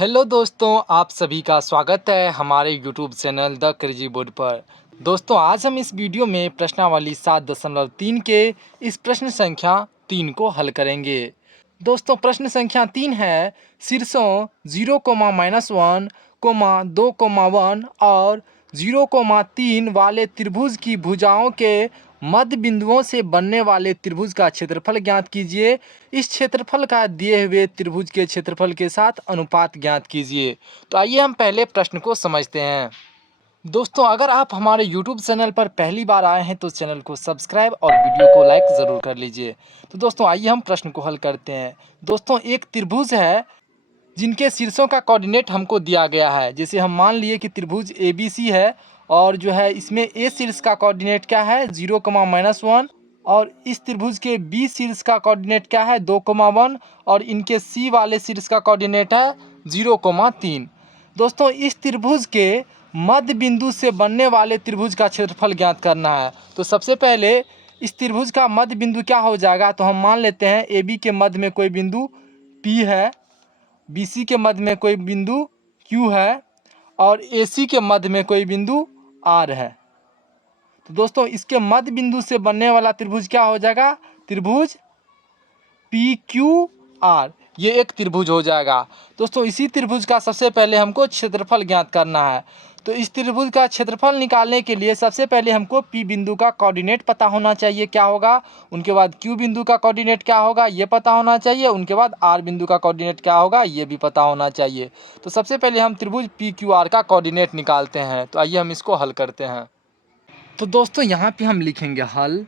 Hello दोस्तों, आप सभी का स्वागत है हमारे YouTube channel the crazy board पर। दोस्तों, आज हम इस वीडियो में प्रश्नावली 7.3 के इस प्रश्न संख्या 3 को हल करेंगे। दोस्तों, प्रश्न संख्या 3 है, शीर्षों 0,-1, 2,1 और 0,3 वाले त्रिभुज की भुजाओं के मध्य बिंदुओं से बनने वाले त्रिभुज का क्षेत्रफल ज्ञात कीजिए। इस क्षेत्रफल का दिए हुए त्रिभुज के क्षेत्रफल के साथ अनुपात ज्ञात कीजिए। तो आइए हम पहले प्रश्न को समझते हैं। दोस्तों, अगर आप हमारे YouTube चैनल पर पहली बार आए हैं तो चैनल को सब्सक्राइब और वीडियो को लाइक ज़रूर कर लीजिए। तो दोस्तों, आइए हम प्रश्न को हल करते हैं। दोस्तों, एक त्रिभुज है जिनके शीर्षों का कोऑर्डिनेट हमको दिया गया है। जैसे हम मान लिए कि त्रिभुज ABC है और जो है इसमें ए शीर्ष का कोऑर्डिनेट क्या है 0,-1 और इस त्रिभुज के बी शीर्ष का कोऑर्डिनेट क्या है 2,1 और इनके सी वाले शीर्ष का कोऑर्डिनेट है 0,3। दोस्तों, इस त्रिभुज के मध्य बिंदु से बनने वाले त्रिभुज का क्षेत्रफल ज्ञात करना है। तो सबसे पहले इस त्रिभुज का मध्य बिंदु क्या हो जाएगा, तो हम मान लेते हैं AB के मध्य में कोई बिंदु P है, BC के मध्य में कोई बिंदु Q है और AC के मध्य में कोई बिंदु R है। तो दोस्तों, इसके मध्य बिंदु से बनने वाला त्रिभुज क्या हो जाएगा, त्रिभुज PQR, ये एक त्रिभुज हो जाएगा। दोस्तों, इसी त्रिभुज का सबसे पहले हमको क्षेत्रफल ज्ञात करना है। तो इस त्रिभुज का क्षेत्रफल निकालने के लिए सबसे पहले हमको P बिंदु का कोऑर्डिनेट पता होना चाहिए क्या होगा, उनके बाद Q बिंदु का कोऑर्डिनेट क्या होगा ये पता होना चाहिए, उनके बाद R बिंदु का कोऑर्डिनेट क्या होगा ये भी पता होना चाहिए। तो सबसे पहले हम त्रिभुज PQR का कोऑर्डिनेट निकालते हैं। तो आइए हम इसको हल करते हैं। तो दोस्तों, यहाँ पे हम लिखेंगे हल।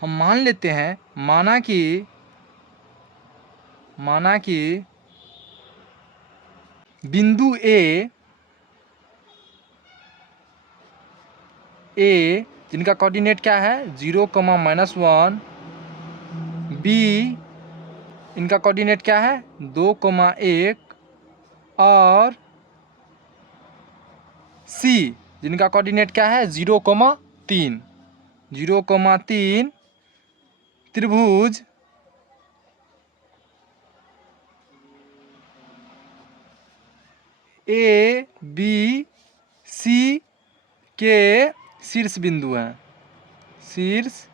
हम मान लेते हैं, माना कि बिंदु ए जिनका कोऑर्डिनेट क्या है 0,-1, बी इनका कोऑर्डिनेट क्या है 2,1 और सी जिनका कोऑर्डिनेट क्या है 0,3 त्रिभुज ABC के शीर्ष बिंदु हैं, शीर्ष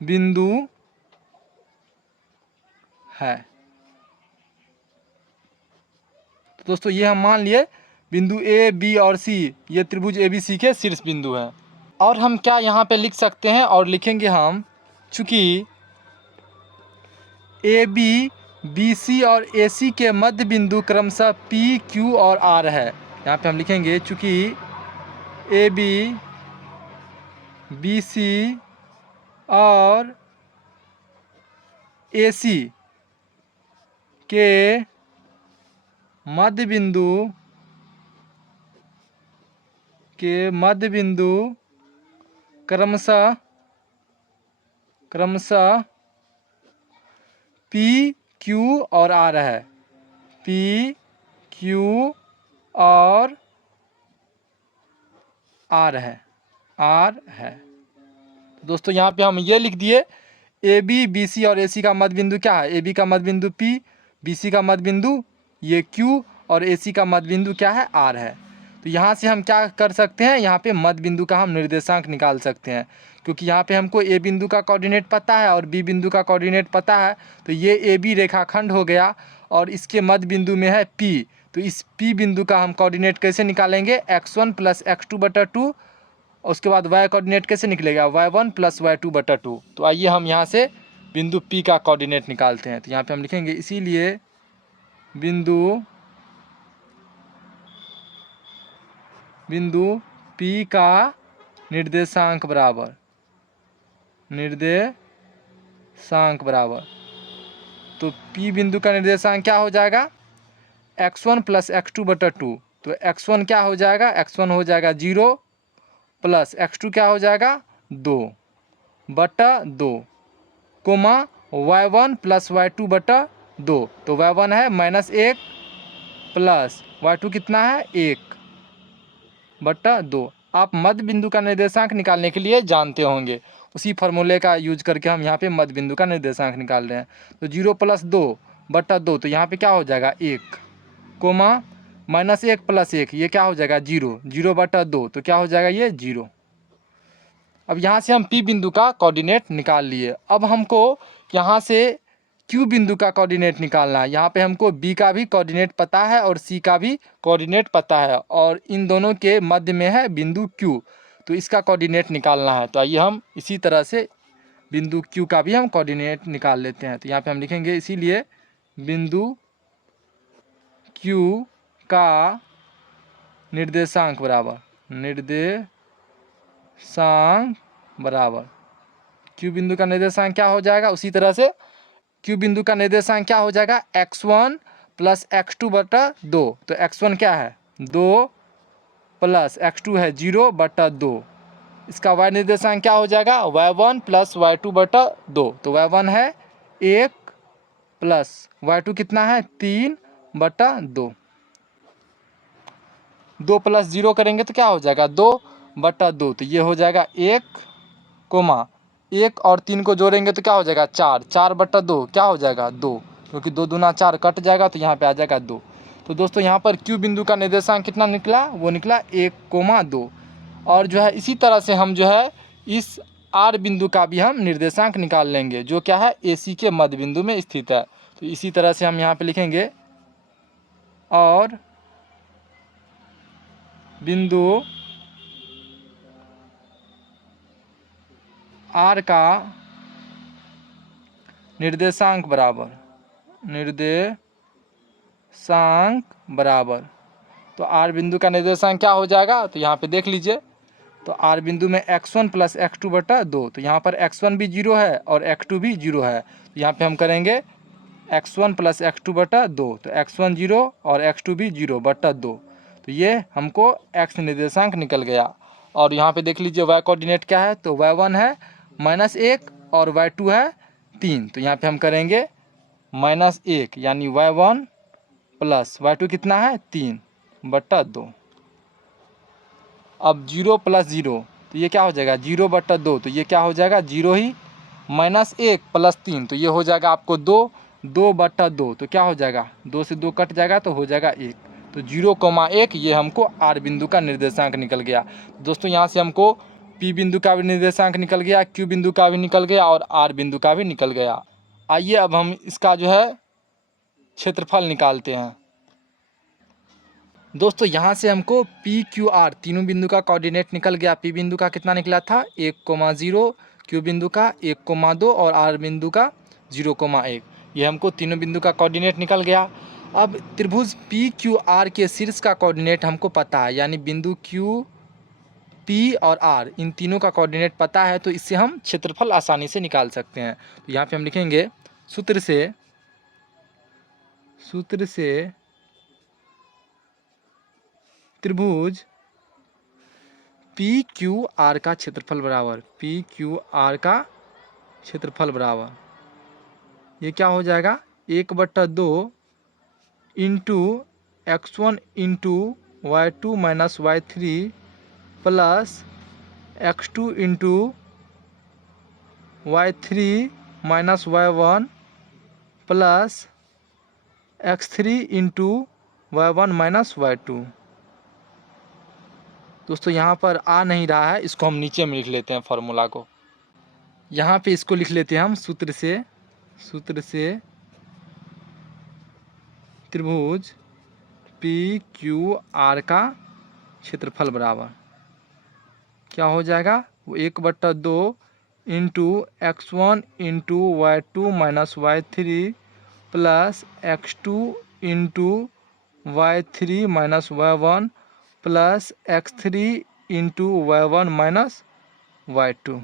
बिंदु है। तो दोस्तों, ये हम मान लिए बिंदु A, B और C ये त्रिभुज ABC के शीर्ष बिंदु हैं। और हम क्या यहाँ पे लिख सकते हैं, और लिखेंगे हम, चूँकि AB, BC और AC के मध्य बिंदु क्रमशः P, Q और R है। यहाँ पे हम लिखेंगे चूँकि AB, BC और AC के मध्य बिंदु क्रमशः P, Q और R है, P, Q और R है। तो दोस्तों, यहाँ पे हम ये लिख दिए AB, BC और AC का मध्य बिंदु क्या है, AB का मध्य बिंदु P, BC का मध्य बिंदु ये Q और AC का मध्य बिंदु क्या है R है। तो यहाँ से हम क्या कर सकते हैं, यहाँ पे मध्य बिंदु का हम निर्देशांक निकाल सकते हैं, क्योंकि यहाँ पे हमको A बिंदु का कोऑर्डिनेट पता है और B बिंदु का कोऑर्डिनेट पता है। तो ये AB रेखाखंड हो गया और इसके मध्य बिंदु में है P। तो इस P बिंदु का हम कोऑर्डिनेट कैसे निकालेंगे, x1 + x2/2। उसके बाद y कोऑर्डिनेट कैसे निकलेगा, y1 + y2/2। तो आइए हम यहाँ से बिंदु P का कोऑर्डिनेट निकालते हैं। तो यहाँ पे हम लिखेंगे इसीलिए बिंदु P का निर्देशांक बराबर तो P बिंदु का निर्देशांक क्या हो जाएगा, x1 + x2/2। तो x1 क्या हो जाएगा, x1 हो जाएगा 0 प्लस x2 क्या हो जाएगा 2/2 कोमा y1 + y2/2। तो y1 है -1 प्लस y2 कितना है 1/2। आप मध्य बिंदु का निर्देशांक निकालने के लिए जानते होंगे, उसी फार्मूले का यूज करके हम यहाँ पे मध्य बिंदु का निर्देशांक निकाल रहे हैं। तो 0 + 2 बटा 2, तो यहाँ पे क्या हो जाएगा 1, कोमा -1 + 1, ये क्या हो जाएगा 0, 0 बटा 2, तो क्या हो जाएगा ये 0। अब यहाँ से हम P बिंदु का कोऑर्डिनेट निकाल लिए। अब हमको यहाँ से Q बिंदु का कोऑर्डिनेट निकालना है। यहाँ पे हमको B का भी कोऑर्डिनेट पता है और C का भी कोऑर्डिनेट पता है, और इन दोनों के मध्य में है बिंदु Q, तो इसका कोऑर्डिनेट निकालना है। तो आइए हम इसी तरह से बिंदु Q का भी हम कोऑर्डिनेट निकाल लेते हैं। तो यहाँ पे हम लिखेंगे इसीलिए बिंदु Q का निर्देशांक बराबर Q बिंदु का निर्देशांक क्या हो जाएगा, उसी तरह से Q बिंदु का निर्देशांक क्या हो जाएगा x1 + x2 बटा 2। तो x1 क्या है 2 + x2 है 0 बटा 2। इसका y निर्देशांक क्या हो जाएगा y1 + y2 बटा 2। तो y1 है 1 प्लस y2 कितना है 3 बटा 2। 2 + 0 करेंगे तो क्या हो जाएगा 2 बटा 2। तो ये हो जाएगा 1, 1 और 3 को जोड़ेंगे तो क्या हो जाएगा 4, 4 बटा 2 क्या हो जाएगा 2, क्योंकि 2 दूना 4 कट जाएगा, तो यहाँ पे आ जाएगा 2। तो दोस्तों यहाँ पर Q बिंदु का निर्देशांक कितना निकला, वो निकला 1, 2। और जो है इसी तरह से हम जो है इस R बिंदु का भी हम निर्देशांक निकाल लेंगे, जो क्या है AC के मध्य बिंदु में स्थित है। तो इसी तरह से हम यहाँ पे लिखेंगे और बिंदु R का निर्देशांक बराबर तो R बिंदु का निर्देशांक क्या हो जाएगा, तो यहाँ पे देख लीजिए। तो R बिंदु में x1 + x2 बटा 2, तो यहाँ पर x1 भी 0 है और x2 भी 0 है। तो यहाँ पे हम करेंगे x1 + x2 बटा 2, तो x1 0 और x2 भी 0 बटा 2। तो ये हमको x निर्देशांक निकल गया। और यहाँ पे देख लीजिए y कोऑर्डिनेट क्या है, तो y1 है -1 और y2 है 3। तो यहाँ पे हम करेंगे -1 यानी y1 + y2 कितना है 3 बटा 2। अब 0 + 0, तो ये क्या हो जाएगा 0 बटा 2, तो ये क्या हो जाएगा 0 ही, -1 + 3, तो ये हो जाएगा आपको 2, 2 बटा 2, तो क्या हो जाएगा 2 से 2 कट जाएगा तो हो जाएगा 1। तो 0,1 ये हमको R बिंदु का निर्देशांक निकल गया। दोस्तों यहाँ से हमको P बिंदु का भी निर्देशांक निकल गया, Q बिंदु का भी निकल गया और R बिंदु का भी निकल गया। आइए अब हम इसका जो है क्षेत्रफल निकालते हैं। दोस्तों यहाँ से हमको P Q R तीनों बिंदु का कोऑर्डिनेट निकल गया। P बिंदु का कितना निकला था 1,0, Q बिंदु का 1,2 और R बिंदु का 0,1। ये हमको तीनों बिंदु का कोऑर्डिनेट निकल गया। अब त्रिभुज P Q R के शीर्ष का कोऑर्डिनेट हमको पता है, यानी बिंदु Q P और R इन तीनों का कोऑर्डिनेट पता है, तो इससे हम क्षेत्रफल आसानी से निकाल सकते हैं। तो यहाँ पे हम लिखेंगे सूत्र से त्रिभुज पी क्यू आर का क्षेत्रफल बराबर ये क्या हो जाएगा 1/2 into x1 into y2 - y3 plus x2 into y3 - y1 plus x3 into y1 - y2। दोस्तों यहाँ पर आ नहीं रहा है, इसको हम नीचे में लिख लेते हैं फार्मूला को। यहाँ पे इसको लिख लेते हैं हम सूत्र से त्रिभुज पी क्यू आर का क्षेत्रफल बराबर क्या हो जाएगा, वो 1/2 into x1 into y2 - y3 plus x2 into y3 - y1 plus x3 into y1 - y2।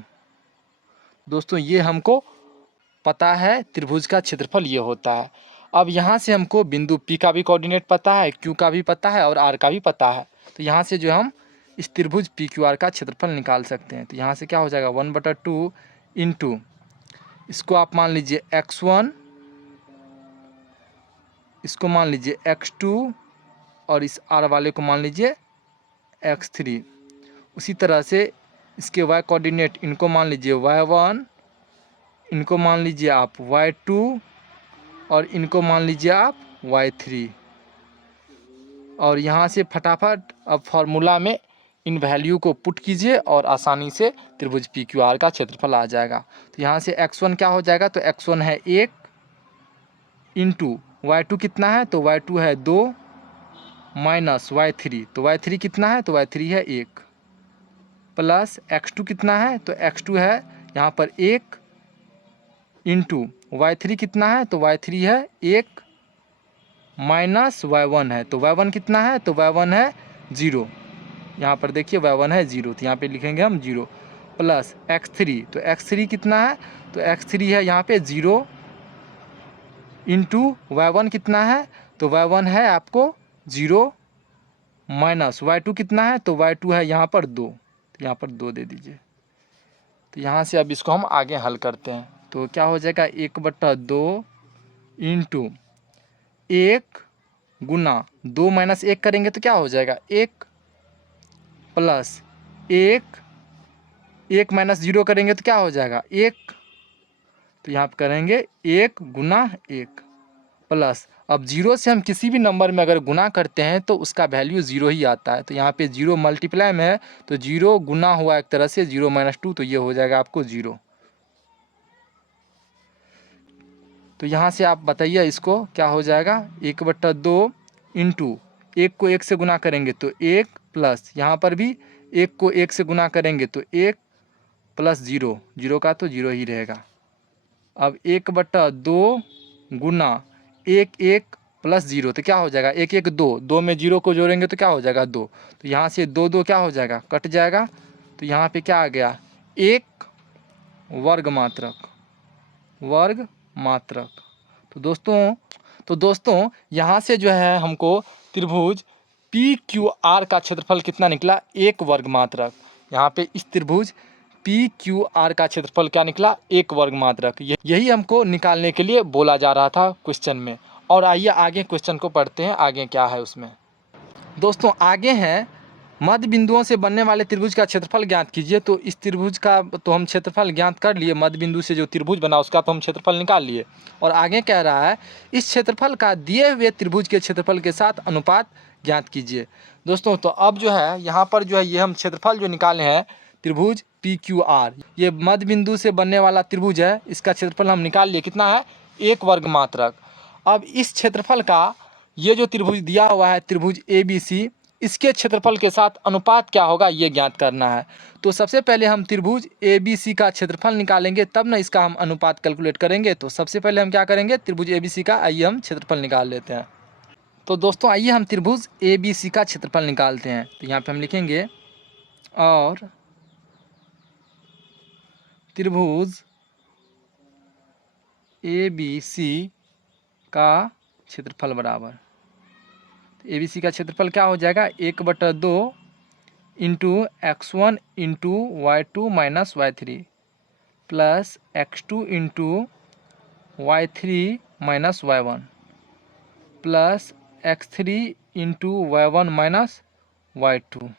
दोस्तों ये हमको पता है त्रिभुज का क्षेत्रफल ये होता है। अब यहाँ से हमको बिंदु P का भी कोऑर्डिनेट पता है, Q का भी पता है और R का भी पता है। तो यहाँ से जो हम इस त्रिभुज PQR का क्षेत्रफल निकाल सकते हैं। तो यहाँ से क्या हो जाएगा 1/2 इंटू इसको आप मान लीजिए x1, इसको मान लीजिए x2 और इस R वाले को मान लीजिए x3। उसी तरह से इसके y कोऑर्डिनेट इनको मान लीजिए y1, इनको मान लीजिए आप y2 और इनको मान लीजिए आप y3। और यहाँ से फटाफट अब फॉर्मूला में इन वैल्यू को पुट कीजिए और आसानी से त्रिभुज पी क्यू आर का क्षेत्रफल आ जाएगा। तो यहाँ से x1 क्या हो जाएगा, तो x1 है 1 इंटू y2 कितना है, तो y2 है 2 माइनस y3, तो y3 कितना है, तो y3 है 1 प्लस x2 कितना है, तो x2 है यहाँ पर 1 इंटू y3 कितना है, तो y3 है 1 माइनस y1 है, तो y1 कितना है, तो y1 है 0। यहाँ पर देखिए y1 है 0, तो यहाँ पे लिखेंगे हम 0 प्लस x3, तो x3 कितना है, तो x3 है यहाँ पे 0 इंटू y1 कितना है, तो y1 है आपको 0 माइनस y2 कितना है, तो y2 है यहाँ पर 2, तो यहाँ पर 2 दे दीजिए। तो यहाँ से अब इसको हम आगे हल करते हैं, तो क्या हो जाएगा 1/2 इंटू 1 गुना 2 माइनस 1 करेंगे तो क्या हो जाएगा 1 प्लस 1 माइनस 0 करेंगे तो क्या हो जाएगा 1, तो यहाँ पर करेंगे 1 गुना 1 प्लस, अब 0 से हम किसी भी नंबर में अगर गुना करते हैं तो उसका वैल्यू 0 ही आता है। तो यहाँ पे 0 मल्टीप्लाई में है तो 0 गुना हुआ एक तरह से 0 माइनस 2, तो ये हो जाएगा आपको 0। तो यहाँ से आप बताइए इसको क्या हो जाएगा 1/2 इंटू 1 को 1 से गुना करेंगे तो 1 प्लस यहाँ पर भी 1 को 1 से गुना करेंगे तो 1 प्लस 0, 0 का तो 0 ही रहेगा। अब 1/2 गुना 1 प्लस 0, तो क्या हो जाएगा 1 2, 2 में 0 को जोड़ेंगे तो क्या हो जाएगा 2, तो यहाँ से 2 क्या हो जाएगा कट जाएगा। तो यहाँ पे क्या आ गया 1 वर्ग मात्रक। तो दोस्तों यहाँ से जो है हमको त्रिभुज पी क्यू आर का क्षेत्रफल कितना निकला 1 वर्ग मात्रक। यहाँ पे इस त्रिभुज पी क्यू आर का क्षेत्रफल क्या निकला 1 वर्ग मात्रक। यही हमको निकालने के लिए बोला जा रहा था क्वेश्चन में। और आइए आगे क्वेश्चन को पढ़ते हैं, आगे क्या है उसमें। दोस्तों आगे हैं मध्य बिंदुओं से बनने वाले त्रिभुज का क्षेत्रफल ज्ञात कीजिए। तो इस त्रिभुज का तो हम क्षेत्रफल ज्ञात कर लिए, मध्य बिंदु से जो त्रिभुज बना उसका तो हम क्षेत्रफल निकाल लिए। और आगे कह रहा है इस क्षेत्रफल का दिए हुए त्रिभुज के क्षेत्रफल के साथ अनुपात ज्ञात कीजिए। दोस्तों तो अब जो है यहाँ पर जो है ये हम क्षेत्रफल जो निकाले हैं त्रिभुज पी क्यू आर, ये मध्य बिंदु से बनने वाला त्रिभुज है, इसका क्षेत्रफल हम निकाल लिए कितना है 1 वर्ग मात्रक। अब इस क्षेत्रफल का ये जो त्रिभुज दिया हुआ है त्रिभुज ए बी सी, इसके क्षेत्रफल के साथ अनुपात क्या होगा ये ज्ञात करना है। तो सबसे पहले हम त्रिभुज ए बी सी का क्षेत्रफल निकालेंगे, तब ना इसका हम अनुपात कैलकुलेट करेंगे। तो सबसे पहले हम क्या करेंगे त्रिभुज ए बी सी का आइए हम क्षेत्रफल निकाल लेते हैं। तो दोस्तों आइए हम त्रिभुज ए बी सी का क्षेत्रफल निकालते हैं। तो यहाँ पे हम लिखेंगे और त्रिभुज ए बी सी का क्षेत्रफल बराबर, ए बी सी का क्षेत्रफल क्या हो जाएगा 1/2 into x1 into y2 minus y3 plus x2 into y3 minus y1 plus x3 into y1 minus y2।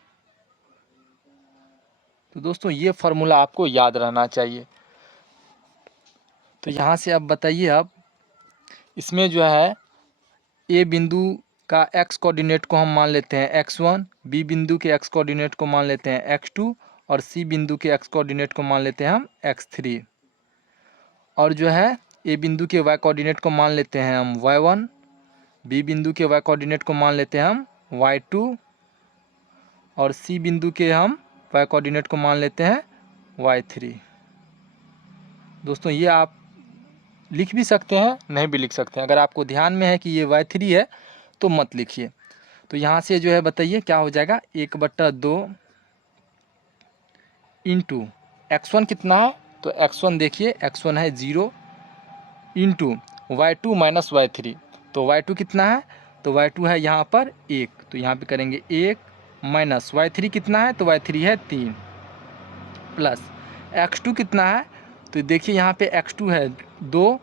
तो दोस्तों ये फार्मूला आपको याद रहना चाहिए। तो यहाँ से अब बताइए, अब इसमें जो है ए बिंदु का x कोऑर्डिनेट को हम मान लेते हैं x1, बी बिंदु के x कोऑर्डिनेट को मान लेते हैं x2 और सी बिंदु के x कोऑर्डिनेट को मान लेते हैं हम x3। और जो है ए बिंदु के y कोऑर्डिनेट को मान लेते हैं हम y1, बी बिंदु के y कोऑर्डिनेट को मान लेते हैं हम y2 और सी बिंदु के हम y कोऑर्डिनेट को मान लेते हैं y3। दोस्तों ये आप लिख भी सकते हैं, नहीं भी लिख सकते हैं। अगर आपको ध्यान में है कि ये y3 है तो मत लिखिए। तो यहाँ से जो है बताइए क्या हो जाएगा 1/2 इंटू x1 कितना है, तो x1 देखिए x1 है 0 इंटू y2 माइनस y3, तो y2 कितना है, तो y2 है यहाँ पर 1, तो यहाँ पे करेंगे 1 माइनस y3 कितना है, तो y3 है 3 प्लस x2 कितना है, तो देखिए यहाँ पे x2 है 2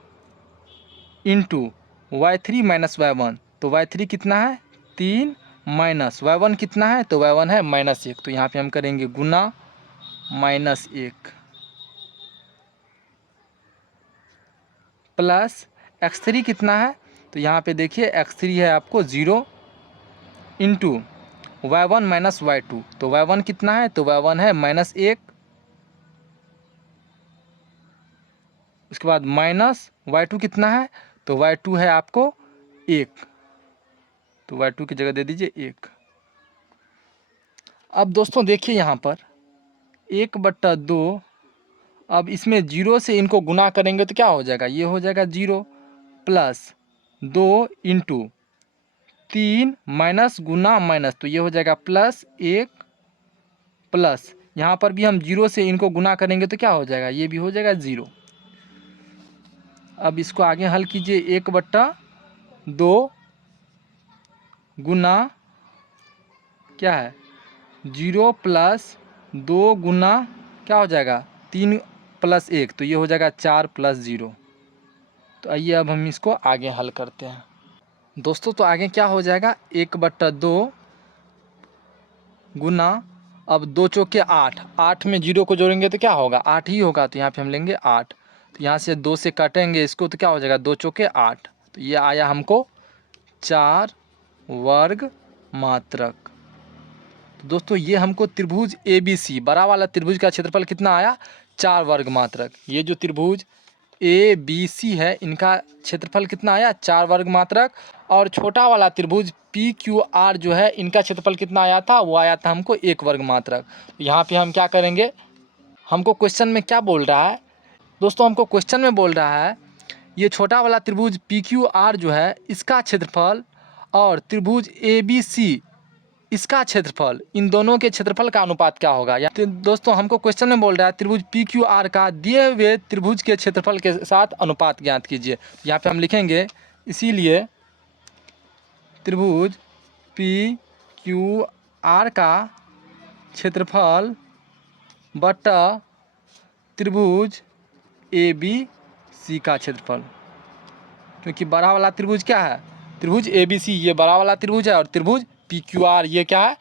इंटू y3 माइनस y1, तो y3 कितना है 3 माइनस y1 कितना है, तो y1 है -1, तो यहाँ पे हम करेंगे गुना -1 प्लस x3 कितना है, तो यहाँ पे देखिए x3 है आपको 0 इंटू y1 माइनस y2, तो y1 कितना है, तो y1 है -1, उसके बाद माइनस y2 कितना है, तो y2 है आपको 1, तो y2 की जगह दे दीजिए 1। अब दोस्तों देखिए यहाँ पर 1/2, अब इसमें 0 से इनको गुना करेंगे तो क्या हो जाएगा, ये हो जाएगा 0 प्लस 2 इंटू 3 माइनस गुना माइनस, तो ये हो जाएगा +1 प्लस यहाँ पर भी हम 0 से इनको गुना करेंगे तो क्या हो जाएगा, ये भी हो जाएगा 0। अब इसको आगे हल कीजिए, 1/2 गुना क्या है 0 प्लस 2 गुना क्या हो जाएगा 3 + 1, तो ये हो जाएगा 4 + 0। तो आइए अब हम इसको आगे हल करते हैं दोस्तों। तो आगे क्या हो जाएगा 1/2 गुना, अब 2 चौके 8, 8 में 0 को जोड़ेंगे तो क्या होगा 8 ही होगा, तो यहाँ पे हम लेंगे 8, तो यहाँ से 2 से काटेंगे इसको तो क्या हो जाएगा 2 चौके 8, तो ये आया हमको 4 वर्ग मात्रक। तो दोस्तों ये हमको त्रिभुज ABC बड़ा वाला त्रिभुज का क्षेत्रफल कितना आया 4 वर्ग मात्रक। ये जो त्रिभुज ABC है इनका क्षेत्रफल कितना आया 4 वर्ग मात्रक, और छोटा वाला त्रिभुज PQR जो है इनका क्षेत्रफल कितना आया था, वो आया था हमको 1 वर्ग मात्रक। यहाँ पे हम क्या करेंगे, हमको क्वेश्चन में क्या बोल रहा है दोस्तों, हमको क्वेश्चन में बोल रहा है ये छोटा वाला त्रिभुज PQR जो है इसका क्षेत्रफल और त्रिभुज ABC इसका क्षेत्रफल, इन दोनों के क्षेत्रफल का अनुपात क्या होगा। या तो दोस्तों हमको क्वेश्चन में बोल रहा है त्रिभुज PQR का दिए हुए त्रिभुज के क्षेत्रफल के साथ अनुपात ज्ञात कीजिए। यहाँ पे हम लिखेंगे इसीलिए त्रिभुज PQR का क्षेत्रफल बटा त्रिभुज ABC का क्षेत्रफल, क्योंकि बड़ा वाला त्रिभुज क्या है त्रिभुज ABC, ये बड़ा वाला त्रिभुज है, और त्रिभुज PQR ये क्या है,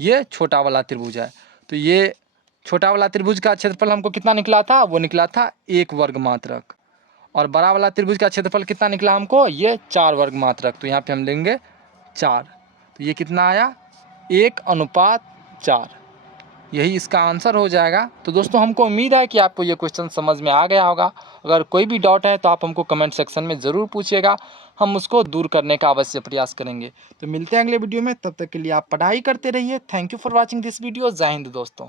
ये छोटा वाला त्रिभुज है। तो ये छोटा वाला त्रिभुज का क्षेत्रफल हमको कितना निकला था, वो निकला था 1 वर्ग मात्रक, और बड़ा वाला त्रिभुज का क्षेत्रफल कितना निकला हमको, ये 4 वर्ग मात्रक। तो यहाँ पे हम लेंगे 4, तो ये कितना आया 1:4, यही इसका आंसर हो जाएगा। तो दोस्तों हमको उम्मीद है कि आपको ये क्वेश्चन समझ में आ गया होगा। अगर कोई भी डाउट है तो आप हमको कमेंट सेक्शन में ज़रूर पूछिएगा, हम उसको दूर करने का अवश्य प्रयास करेंगे। तो मिलते हैं अगले वीडियो में, तब तक के लिए आप पढ़ाई करते रहिए। Thank you for watching this video. जय हिंद दोस्तों।